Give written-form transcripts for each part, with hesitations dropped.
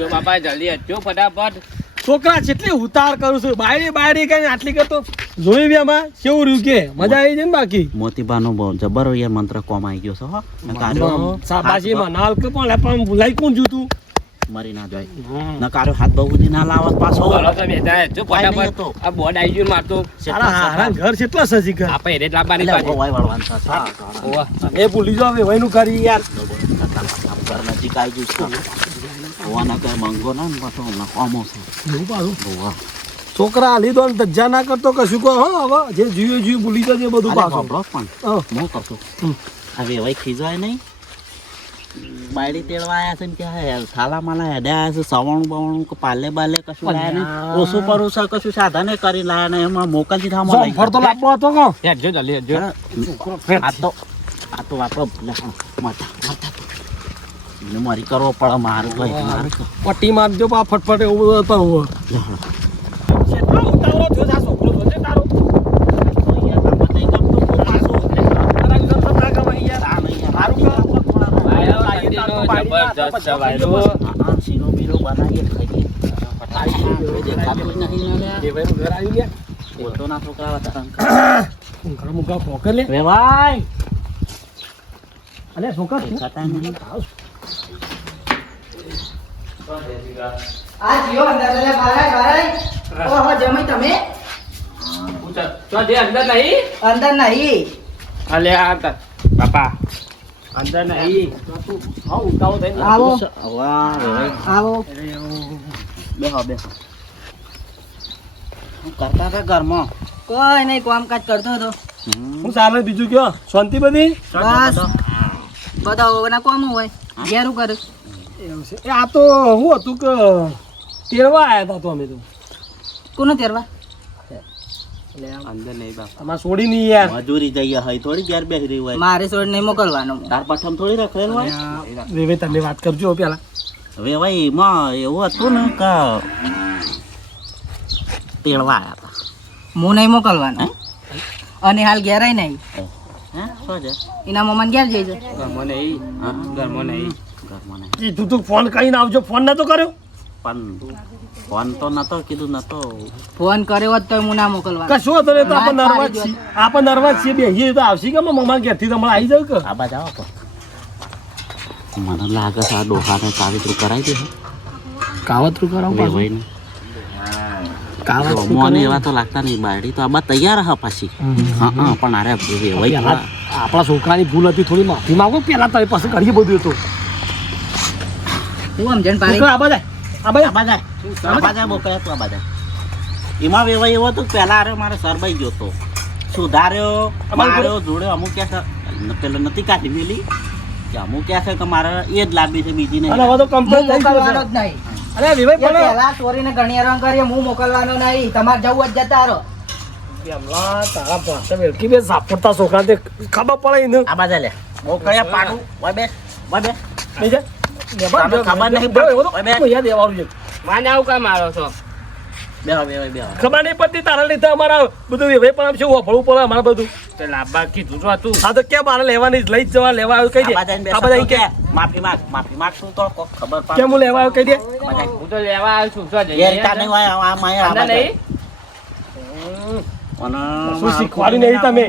જો બાપા જલ્દી હજો ફટાફટ. છોકરા કેટલી ઉતાર કરું છું બાયડી કઈ આટલી કરતો જોઈ બી આમાં કેવું રહ્યું કે મજા આવી જાય ને બાકી મોતીબાનો બહુ જબર યાર મંત્ર કોમ આવી ગયો છે હો સાબાજી મનાલ કે પણ ભૂલાઈ કોણ જૂતું મરી ના જાય ન કારો હાથ બહુ બધી ના લાવત પાછો હાલો તમે જા હજો ફટાફટ. આ બોર્ડ આવી ગયું મારતો. સારા હારા ઘર કેટલા સજી ઘર આપણે હેડે લાવવાની એટલે પાછી. વવાઈ વળવાનું છે ઓવા. એ ભૂલી જાવ હવે વહીનું કરી યાર ઘર નજીક આવી ગયું છે હોવાના કઈ મંગો ના ને પાછો હમણાં કોમો છે એવું પાછું હોવા છોકરા લીધો ને ધજ્જા ના કરતો કશું કહો હો હવે જે જીવ્યું ભૂલી જજે બધું પાછું પણ હું કરશું હવે વઈ ખીજવાય નહીં બાયડી તેડવા આવ્યા છે ને કે થાલા માલા હેડ્યા આવ્યા છે સવાણું બવાણું કે પાલે બાલે કશું લાયા નહીં ઓછું પરું છે કશું સાધને કરી લાયા નહીં એમાં મોકલજી થામાં લઈ ફરતો લાવવો હતો કો હેડજો જલ્દી હેડજો. આ તો આપણો માતા એને મારી કરવો પડે મારું ભાઈ મારું પટ્ટી મારજો પા ફટફટ એવું બધું હતા હું કેટલો ઉતાવળો થયો છે આ છોકરો જોજે તારો જબરજસ્ત છે વાયરો. શીરો બીરો બનાવીએ ખાઈએ દેખાતું નહીં દેવાયનું ઘર આવી ગયા બોલતો ના છોકરા હતા ઊંઘા મુંઘા પોકે લે વેવાય અલે છોકરા દેખાતા નહીં આ જીઓ અંદર લે બારાય ઓહો જમી તમે તો જે અંદર નહીં. અંદર નહીં અલે આ બાપા અંદર નહીં. હા ઉતાવો થઈ. આવો વાહ વેવાય આવો બેહો હું કરતા હતા ઘરમાં કોઈ નહીં કામકાજ કરતો હતો હું ચાલે બીજું કયો શાંતિ બધી બસ બધા ઓના કોમ હોય ઘેરું કરે એવું છે એ આ તો હું હતું કે તેરવા આવ્યા હતા તો અમે તો કોનો તેરવા અંદર નહીં બાપા. તમારે છોડી નહીં યાર મજૂરી જઈએ હોય થોડી ઘેર બેસી રહી હોય મારે છોડ નહીં મોકલવાનો તાર પઠમ થોડી રખેલ હોય વેવે તમે વાત કરજો પેલા વેવાય એમાં એવું હતું ને કે તેડવા આવ્યા હતા હું નહીં મોકલવાનો અને હાલ ઘેરાય નહીં હે શું છે એના મમ્માને ઘેર જઈજો ઘરમાં નહીં. હા ઘરમાં નહીં. ઘરમાં નહીં એ તું તું ફોન કરીને આવજો ફોન નતો કર્યો પણ ફોન તો નતો કીધું નતો ફોન કર્યો હોત તો હું ના મોકલવાનો કશું હતો ને તો આપણે નર્વસ છીએ આપણે નર્વસ છીએ બેહીએ તો આવશે કે મમ્મા ઘેરથી તમારે આવી જાવ કે આબા જાઓ પણ મને લાગે છે આ ડોહાને કાવતરું કરાવી દે કાવતરું કરાવું વેવાઈને મોને એવા તો લાગતા નહીં બાયડી તો આબા તૈયાર હા પાછી હા પણ અરે વેવાઈ આપણા છોકરાની ભૂલ હતી થોડી માફી માંગો પેલા તારી પાસે કરીએ બધું હતું હું સમજણ પાડી આ બધા આબા જાય મોકલ્યા તું આબા જાય એમાં વેવાઈ એવો તો પેલા અરે મારે સરબાઈ ગયો તો સુધાર્યો માર્યો જોડ્યો અમુક ક્યાં છે પેલો નથી કાઢી મેલી કે અમુક ક્યાં છે કે મારે એ જ લાંબી છે બીજી નહીં અને હવે તો હું કમ્પ્લેટ થઈ ગયો મોકલવાનો જ છે નહીં અરે વિવેક એ પહેલા ચોરીને ઘણી હેરાન કરીએ હું મોકલવાનો નહીં તમારે જવું જ જતા રહો પેલા તારા પાસે વેલકી બે સાપડતા છોકરા તે ખબર પડે ને આબા જાય લે મોકલ્યા પાડું ઓય બે બીજા તમને ખબર નહીં પડતી. યાદ દેવાનું છે માને આવું કામ મારો છો. બેહો ખબર નહીં પડતી તારા લીધે અમારા બધું વિવેક પણ છે વફળવું પડે અમારે બધું તો લાંબા કીધું તો હતું. હા તો ક્યાં મારે લેવાની લઈ જ જવા લેવા આવ્યું કહી દે આ બધા કે માફી માંગ શું તો કોક ખબર પડે કેમ હું લેવા આવ્યો કહી દે હું તો લેવા આવ્યો છું. શું જઈએ? ઘેર તા નહીં હોય આ માયા અંદર આબા નહીં. શું શીખવાડી નહીં તમે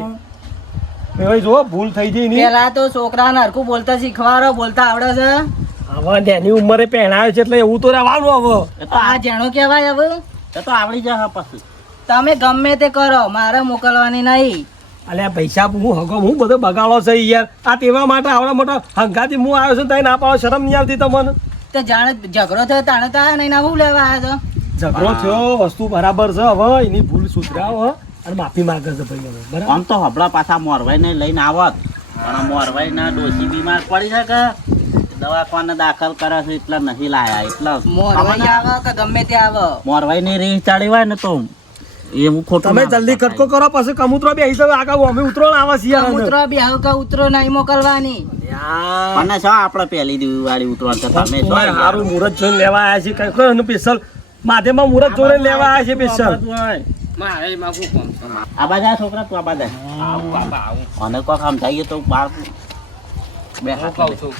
ભાઈ જો ભૂલ થઈ જઈ નહીં પેલા તો છોકરાને હરખું બોલતા શીખવાડો બોલતા આવડે છે હવે તેની ઉંમરે પહેણાયો છે એટલે એવું તો રહેવાનું હવે આ જેણો કહેવાય હવે એ તો આવડી જાય પછી તમે ગમે તે કરો મારે મોકલવાની નહીં અલ્યા પૈસા હું હગો હું બધો બગાડો છે યાર આ તેવા માટે આવડા મોટા હંગાથી હું આવ્યો છું તઈ ના પાડો શરમ નહીં આવતી તમને તો જાણે ઝઘડો થયો તાણે તો આ નહીં ના હું લેવા આવ્યા છો ઝઘડો થયો વસ્તુ બરાબર છે હવે એની ભૂલ સુધરાવો અને માફી માંગે છે ભાઈ હવે બરાબર આમ તો હબળા પાછા મોરવાઈને લઈને આવત પણ મોરવાઈના ડોશી બીમાર પડી છે કે દવાખાને દાખલ કરે છે એટલા નહીં લાયા એટલા મોરવાઈ આવે કે ગમે તે આવે મોરવાઈની રીહ ચાલી હોય ને તો એવું ખોટું તમે ના જલ્દી થાય. કટકો કરો પછી કમૂતરો બે હિસાબે આગળ અમે ઉતરો ને આવા છીએ યાર ઉતરો બી આવ કે ઉતરો નહીં મોકલવાની અને શું આપણે પહેલી દિવાળી ઉતરવા તો તમે શું યાર? સારું મુહૂર્ત જોઈને લેવા આવ્યા છે કઈ કઈ સ્પેશિયલ માધેમાં મુહૂર્ત જોઈને લેવા આવ્યા છે સ્પેશિયલ મારે એમાં શું કામ છે? આ બાજા છોકરા તું આ બાજા આવું બાપા આવું. અને કોક આમ જઈએ તો બાર બે હું હાથ કહું લે. છું.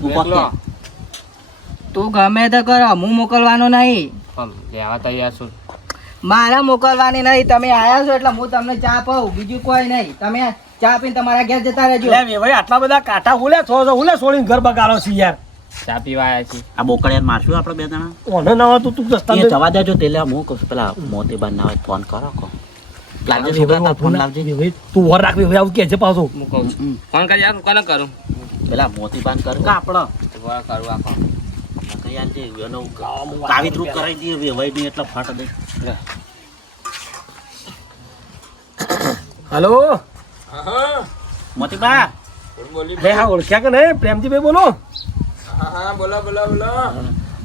તું કોક એકલો. કે. તું ગમે તે કરો હું મોકલવાનો નહીં પણ લેવા તૈયાર છું મારા મોકલવાની નહીં તમે આયા છો એટલે હું તમને ચા પાઉં બીજું કોઈ નહીં તમે ચા પીને તમારા ઘેર જતા રહેજો લે વેવાઈ આટલા બધા કાંઠા હુલે છો હુલે છોડીને ઘર બગાડો છે યાર ચા પીવા આવ્યા છીએ આ બોકડિયાને મારશું આપણે બે જણા ઓને ના હોય તું દસ્તા એ જવા દેજો તે લે હું કહું છું પેલા મોતીબાન ના હોય ફોન કરો કો લાવજે છોકરા તાર ફોન લાવજે તું વર રાખ વેવાઈ આવું કે છે પાછું હું કહું છું ફોન કરી યાર કોને કરું પેલા મોતીબાન કર કે આપણો વા કરું આખો યાર જે એનો કાવિત્રું કરાવી દઈએ વેવાઈ ની એટલે ફાટ દે લે. હલો મોતીબા લે હા ઓળખ્યા કે નહીં પ્રેમજીભાઈ બોલો હા બોલો બોલો બોલો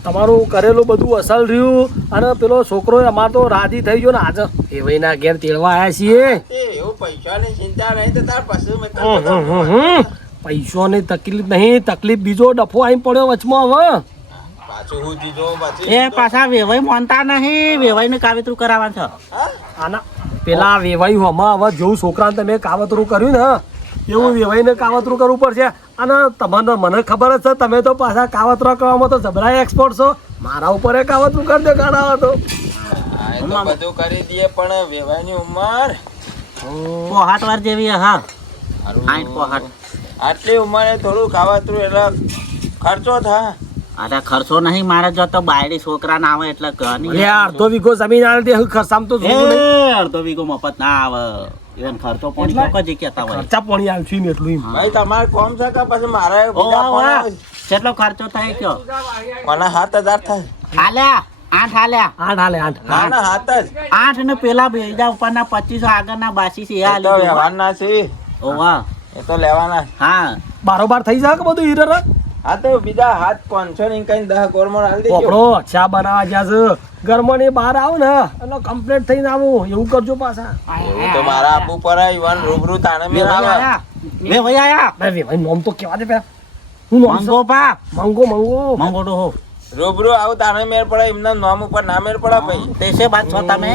તમારું કરેલું બધું અસલ રહ્યું અને પેલો છોકરો અમાર તો રાજી થઈ ગયો ને આજે એ ભાઈના ઘેર તેડવા આવ્યા છીએ એવું પૈસાની ચિંતા નહીં તો તાર પછી મેં પૈસોની તકલીફ નહીં તકલીફ બીજો ડફો આવી પડ્યો વચમાં હવે પાછું હું દીધો પછી એ પાછા વેવાઈ માનતા નહીં વેવાઈ ને કાવિત્રું કરાવવાનું છે આના પેલા વેવાઈ હમા હવે જેવું છોકરાને તમે કાવતરું કર્યું ને એવું વેવાઈને કાવતરું કરવું પડશે અને તમને મને ખબર જ છે તમે તો પાછા કાવતરા કરવામાં તો જબરાય એક્સપર્ટ છો મારા ઉપર કાવતરું કરી દે કાઢાવા તો બધું કરી દઈએ પણ વેવાઈની ઉંમર પોહાટ વાર જેવી હા આઠ પોહાટ આટલી ઉંમરે થોડું ખાવાતું એટલે ખર્ચો થાય અરે ખર્ચો નહીં મારે જો તો બાયડી છોકરા ના આવે એટલે ઘરની લે અડધો વીઘો જમીન આવે તે ખર્ચામ તો જોવું નહીં. અડધો વીઘો મફત ના આવે even ખર્ચો પાણી એટલા? કોક જ કહેતા હોય ખર્ચા પાણી આવશે ને એટલું એમ. ભાઈ તમારે કોમ છે કે પછી મારે બીજા ઓવા, ફોન ઓવા. આવે? કેટલો ખર્ચો થાય કયો મને 7,000 થાય હાલ્યા આઠ હાલ્યા આઠ હાલે આઠ ના ના 7 જ આઠ ને પેલા બીજા ઉપરના 25 આગળના 82 છે એ આ તો લીધું વ્યવહારના છે ઓવા એ તો લેવાના હા બારોબાર થઈ જાય કે બધું હીરર આ તો બીજા હાથ 500 ની કઈ 10 ગોરમોર આલી દેજો પોપડો ચા બનાવવા જ્યાં છે ઘરમાં ને બહાર આવ ને એટલે કમ્પ્લીટ થઈને આવું એવું કરજો પાછા એવું તો મારા આપવું પડે ઈવન રૂબરૂ તાણે મેં વેવાઈ આવે આયા વેવાઈ આયા અરે ભાઈ નોમ તો કેવા દે પેલા હું નોમ મંગો પા મંગો મંગો મંગો ડો હો રૂબરૂ આવું તાણે મેળ પડે એમના નામ ઉપર ના મેળ પડે ભાઈ તેસે બાદ છો તમે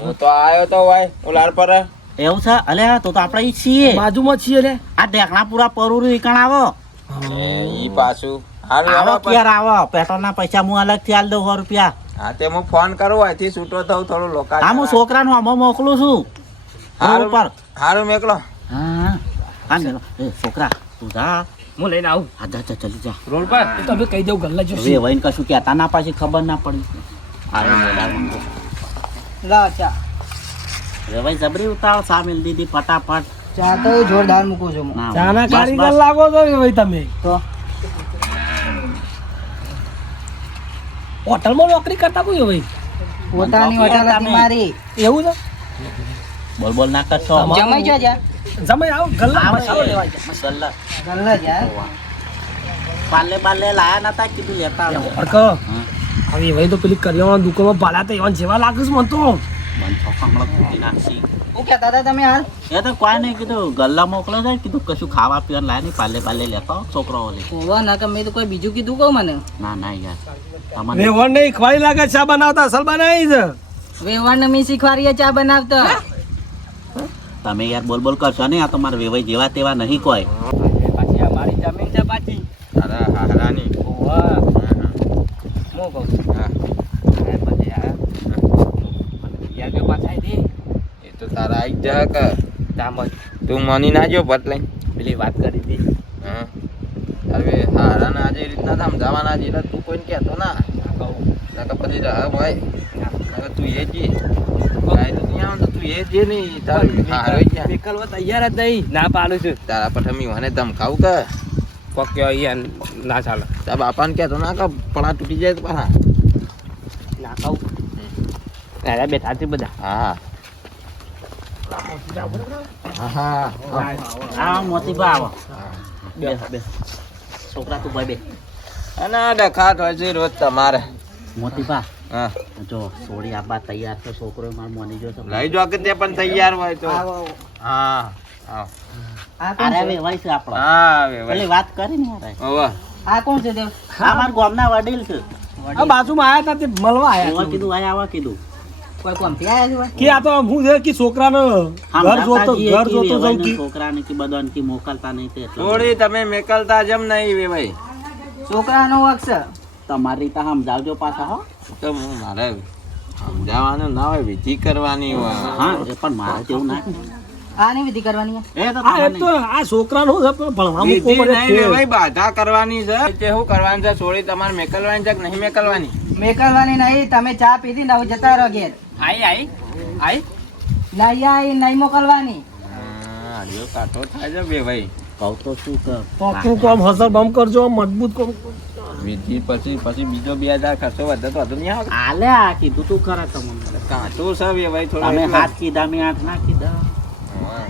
હું તો આયો તો ભાઈ ઉલાર પર એવું છે અલે તો આપણે ઈ છીએ બાજુમાં છીએ લે આ ઢેકણા પૂરા પરુરું ઈકણ આવો ઈ પાછું હાલ આવો વ્યવહાર પર. ક્યારે આવો પેટ્રોલના પૈસા હું અલગથી આલ દઉં 100 રૂપિયા હા તે હું ફોન કરું અહીંથી છૂટો થઉં થોડું લોકા હા હું છોકરાનું આમાં મોકલું છું હારું ઉપર હારું મેકલો હા હા ને એ છોકરા તું જા હું લઈને આવું હા જા જા જલ્દી જા રોડ પર તમે કહી દઉં ગલ્લા જો હવે વહીને કશું કહેતા ના પાછી ખબર ના પડી આવ્યો મોડા મંગો લાવ ચા હવે ભાઈ જબરી ઉતાવ સામેલ દીધી ફટાફટ ચા તો જોરદાર મૂકું છું હું. ના ચાના બસ, કારીગર બસ. લાગો છો કે ભાઈ તમે તો હોટલમાં નોકરી કરતા કોઈ ભાઈ પોતાની હોટલ હતી મારી એવું છે બોલ બોલ ના કરશો જમાઈ જો જા જમાઈ આવ ગલ્લા આવે. મસાલો લેવા ગયા. મસાલા ગલ્લા જા પાલે બાલે લાયા નતા કીધું લેતા આવો. અડક હા હવે ભાઈ તો પેલી કરિયાણા દુકાનમાં ભાડા તો એવા જેવા લાગે છે મને તો બંધ છો હમણાં ખૂટી નાખશી હું કહેતા હતા તમે હાલ એ તો કોઈ નહીં કીધું ગલ્લા મોકલો છે કીધું કશું ખાવા પીવાનું લાય નહીં પાલે બાલે લેતા આવો છોકરાઓ લે ઓવા ના કે મેં તો કોઈ બીજું કીધું કહું મને ના ના યાર તમને વેવણ નહીં ખવાઈ લાગે ચા બનાવતા અસલ બનાવી છે વેવાણ મેં શીખવાડીએ ચા બનાવતા તમે યાર બોલ બોલ કરશો નહીં આ તમારે વેવાઈ જેવા તેવા નહીં કોઈ પાછી અમારી જમીન છે પાછી તારા હારાની ઓવા હું કહું હા પછી યાર કે પાછા દે એ તો તારા આઈ જા કે તામ તું મની ના જો ભટ લઈ પેલી વાત કરી દી હા હવે હારાને આજે એ રીતના સમજાવવાના છે એટલે તું કોઈને કહેતો ના કહું ના પછી હા ભાઈ હવે તું એ જી કાંઈ તો નહીં આવે તો તું એ જે નહીં તારું હારો ક્યાં વિકલ્પ તૈયાર જ નહીં ના પાડું છું તારા પઠમી મને ધમકાવું કે કોક કહેવાય ના ચાલે તારા બાપાને કહેતો ના કે પડા તૂટી જાય તો પાછા ના કહું તારા બેઠા છે બધા હા હા હા આ મોતીબા આવો બે બે છોકરા તું ભાઈ બે અને ડખાટ હોય છે રોજ તમારે મોતીબા હા જો સોડી આબા તૈયાર છે છોકરો માર મોની જો તો લઈ જો કે તે પણ તૈયાર હોય તો આવો હા આવ આ કોણ અરે છે વેવાઈ છે આપણો હા વે પેલી વાત કરી ને યાર ઓવા આ કોણ છે દેવ આ માર ગામના વડીલ છે આ બાજુમાં આયા તા તે મળવા એવા આયા કીધું આયા આવા કીધું કોઈ કોમથી આયા છે કે આ તો હું છે કે છોકરાનો ઘર જોતો જઉં કે છોકરાને કે બધાને કે મોકલતા નહીં તે એટલે. થોડી તમે મેકલતા જેમ નહીં વે ભાઈ છોકરાનો વખ છે તમારી રીતે સમજાવજો પાછા હો. તો મારે સમજાવવાનું ના હોય, વિધિ કરવાની હોય. હા એ પણ મારે તેવું ના આની વિધિ કરવાની છે. એ તો હા એ તમને તો આ છોકરાનું છે પણ ભણવા વિધિ મૂકવું પડે નહીં છે. ભાઈ, બાધા કરવાની છે. જે શું કરવાનું છે, સોળી તમારે મેકલવાની છે કે નહીં મેકલવાની? મેકલવાની નહીં, તમે ચા પીધી ને હવે જતા રહો ઘેર. આઈ નહીં આઈ નહીં મોકલવાની. હાડિયો કાઢો થાય છે બે ભાઈ. કહું તો શું કર પાકું કામ હસર બમ કરજો, મજબૂત કામ. વિધિ પછી બીજો 2000 ખર્ચો વધે તો વધુ નહીં આવે. આલે આ કીધું તું ખરા તમને કાચું છે બે ભાઈ થોડું તમે એટલે. 7 કીધા મેં 8 ના કીધા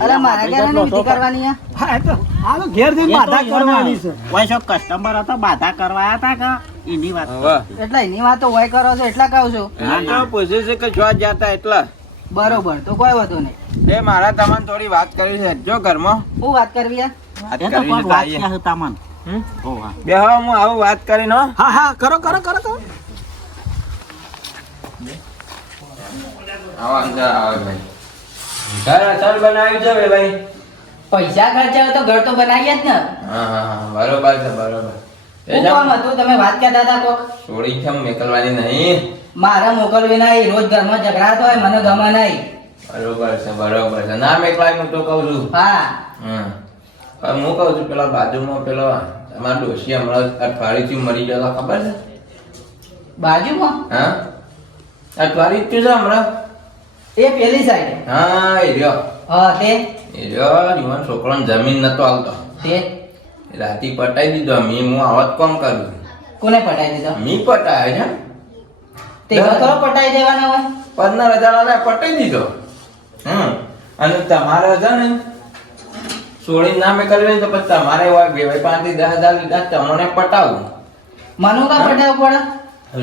અરે મારા ઘેર આની વિધિ કરવાની છે. હા એ તો આ તો ઘેર જઈને બાધા કરવાની છે. કોઈ શોક કસ્ટમર હતા બાધા કરવા હતા કે એની વાત વાહ. કરતી. એટલે એની વાતો હોય કરો છો એટલા કહું છું. ના, એ ના. તો પૂછે છે કે જો જતા એટલા. બરોબર, તો કોઈ વાંધો નહીં. એ મારા તમને થોડી વાત કરી છે જો ઘરમાં. શું વાત કરવી છે? વાત એ તો કરવી પણ છે તો વાત આવીએ. ક્યાં હતા મન હમ? ઓ હા બેહો, હું આવું વાત કરીને હો. હા હા કરો કરો કરો કરો. આવો અંદર આવો ભાઈ. ઘર અસલ બનાવ્યું છે બે ભાઈ. પૈસા ખર્ચાવે તો ઘર તો બનાવીએ જ ને. હા, બરોબર છે બરોબર. એ શું કામ હતું? તમે વાત કહેતા હતા કોક. સોળી કેમ મેકલવાની નહીં? મારે મોકલવી નહીં, રોજ ઘરમાં ઝઘડા તો હોય, મને ગમે નહીં. બરોબર છે ના મેકલાય હું તો કહું છું. હા, હમ. પણ હું કહું છું પેલા બાજુમાં પેલો તમારા ડોશી હમણાં અઠવાડિયેથી મરી ગયેલા ખબર છે? બાજુમાં હા, અઠવાડિયું જ થયું છે હમણાં. એ પેલી સાઈડ. હા, એ રહ્યો. હા, તે યુવાન છોકરાને જમીન નતો આવતો. તે રાતી પટાઈ દીધો. હું આવત કોમ કરું. કોને પટાઈ દીધો? મી પટાયો છે. તે તો પટાઈ દેવાના હોય. 15,000 વાળા પટાઈ દીધો. અને તમારે છે ને સોળી ના મેં કરી તો પછી તમારે હોય બે ભાઈ 5 થી 10,000 લીધા તમને પટાવું. મનુ કા પટાવવું પડે?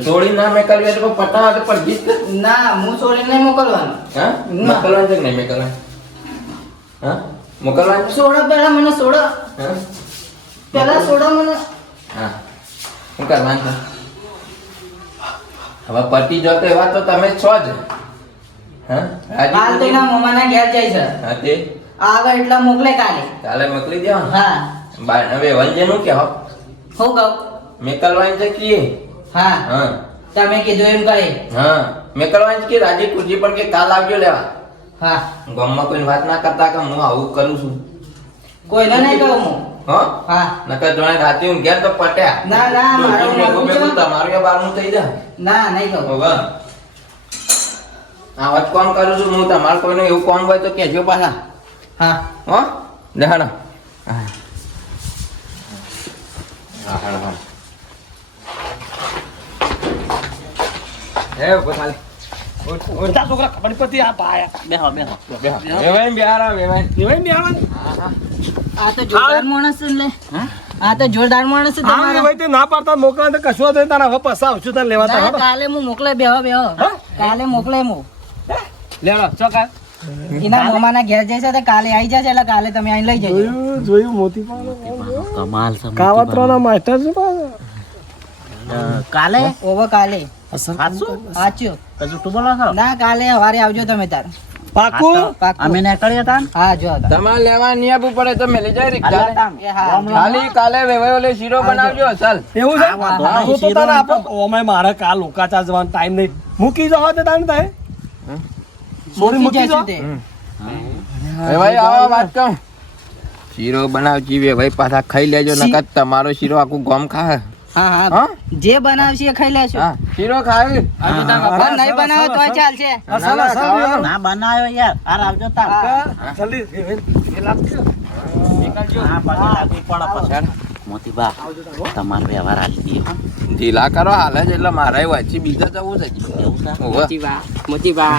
સોળી ના મેં કરી તો પટાવા તો પડતી જ ને. ના, હું છોડીને નહીં મોકલવાનું. હા, ના. મોકલવાનું છે કે નહીં મોકલવાનું? હા, મોકલવાનું છે? સોડો પેલા મને સોડો. હા, પેલા સોડો મને. હા, શું કરવાનું છે? હવે પટી જો તો એવા તો તમે છો જ. હા, રાજી હાલ તો એના મમ્માના ઘેર જાય છે. હા, તે આવે એટલે મોકલે કાલે. કાલે મોકલી દો. હા, હવે વંજનું કે હો હું કહું? મેકલવાનું છે કે? હા, હા તમે કીધું એમ કરે. હા, મેકલવાનું છે કે રાજી ખુરજી પણ કે કાલ આવજો લેવા. હા, ગામમાં કોઈ વાત ના કરતા કે હું આવું કરું છું. કોઈને નહીં કહું હું. હો, હા, નકર જોણે રાતે હું ઘેર તો પટ્યા. ના, ના, મારે ડોશી ભેગું માનવું છે. ભેગું તમારું એ બારનું થઈ જાય. ના, નહીં કહું. હોવે. આ વાત કોમ કરું છું હું. તમારે કોઈનું એવું કોમ હોય તો કહેજો પાછા. હા, હો, દેખાડો. હા, હા, હા. એ ઉભો થાલે. ઓછા છોકરા ખબર નહીં પડતી આ પાયા. બેહો બેહો બેહો. વેવાઈને બેહારો, વેવાઈને. એવાય ને બેહવાનું. હા, હા. આ તો જોરદાર માણસ છે લે. હા આ તો જોરદાર માણસ છે હા તમારો. એવાય તે ના પાડતા મોકલા તો કશું હતું તારા હવે પાછા આવશું તારે લેવા ના, તારા. કાલે હું મોકલે બેહો બેહો. હા? કાલે મોકલે હું. લેવડો ચોકા. એના મમ્માના ઘેર જશે તો કાલે આવી જશે એટલે કાલે તમે અહીં લઈ જજો. જોયું મોતી પાડો. કમાલ છે કાવતરાના માસ્ટર છે પાછા. કાલે ઓવો કાલે. સાચું સાચું. તો જૂઠું બોલો છો ના, કાલે સવારે આવજો તમે તાર. પાકું. પાક્કું. અમે નીકળ્યા હતા ને? હા, જો તાર. તમારે લેવા નહીં આપવું પડે તો મેલી જાય હાલે રિક્ષા. હતા. એ હા, રામ જો. રામ. ખાલી કાલે વેવાઈ ઓલે શીરો બનાવજો ચાલ. એવું છે? હા, વાંધો હા, નહીં. તો શીરો તારે નહીં આપો. ઓમાય મારે કાલ લોકાચા જવાનો ટાઈમ નહીં. મૂકી જાઓ તે તાને તારે. સોરી મૂકી જાઓ. જશું તે. વેવાઈ આવો વાત કહું. શીરો બનાવજી વેવાઈ પાછા ખાઈ લેજો નકર તમારો શીરો આખું ગામ ખાય. હા, હા. હા? જે બનાવશે એ ખાઈ લેશું. હા, શીરો ખાય. પણ નહીં બનાવો તોય ચાલશે. અસલ અસલ યાર. ના બનાવ્યો યાર આ આવજો તાર જલ્દી એ લાગશે. હા પછી લાગવી પડે પછી મોતીબા તમારો વ્યવહાર આલી દઈએ હો. ઢીલા કરો હાલે જ એટલે મારે વાંચી બીજા જવું છે. એવું છે હોવે. મોચીબા